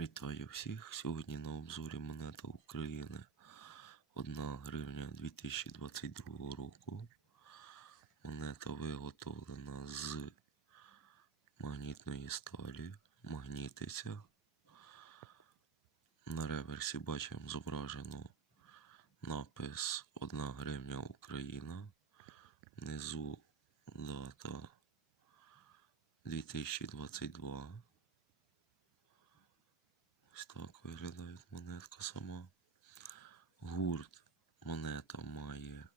Вітаю всіх! Сьогодні на обзорі монета України 1 гривня 2022 року. Монета виготовлена з магнітної сталі, магнітиця. На реверсі бачимо зображено напис 1 гривня Україна. Внизу дата 2022. Ось так виглядає монетка сама. Гурт монета має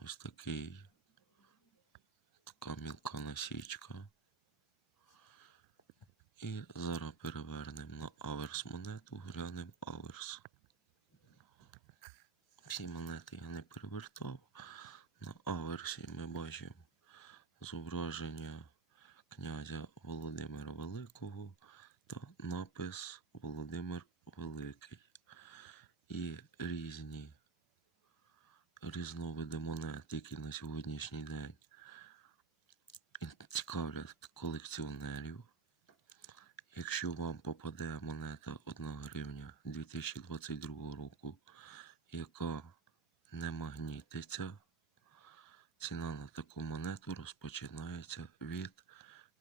ось такий. Така мілка насічка. І зараз перевернемо на аверс монету, глянемо аверс. Всі монети я не перевертав. На аверсі ми бачимо зображення князя Володимира Великого та напис Володимир Великий. І різні різновиди монет, які на сьогоднішній день цікавлять колекціонерів. Якщо вам попаде монета 1 гривня 2022 року, яка не магнітиться, ціна на таку монету розпочинається від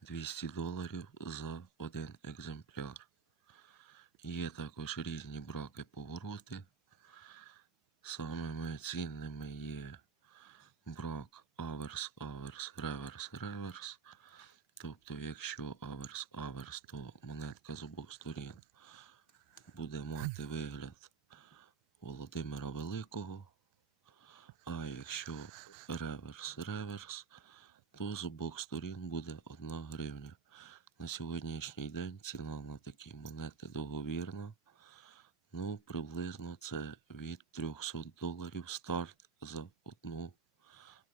200 доларів за один екземпляр. Є також різні браки повороти. Самими цінними є брак аверс, аверс, реверс, реверс. Тобто, якщо аверс, аверс, то монетка з обох сторін буде мати вигляд Володимира Великого. А якщо реверс, реверс, то з обох сторін буде 1 гривня. На сьогоднішній день ціна на такі монети договірна. Ну, приблизно це від 300 доларів старт за одну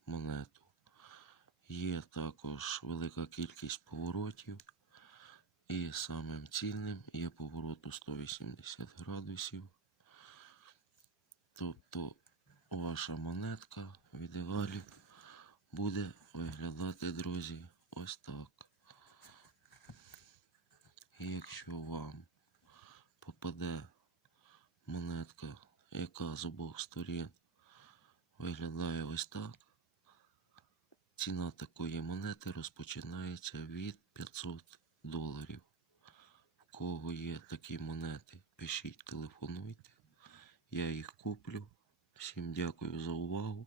монету. Є також велика кількість поворотів. І самим цінним є поворот у 180 градусів. Тобто ваша монетка в ідеалі буде виглядати, друзі, ось так. І якщо вам попаде монетка, яка з обох сторін виглядає ось так, ціна такої монети розпочинається від 500 доларів. В кого є такі монети, пишіть, телефонуйте. Я їх куплю. Всім дякую за увагу.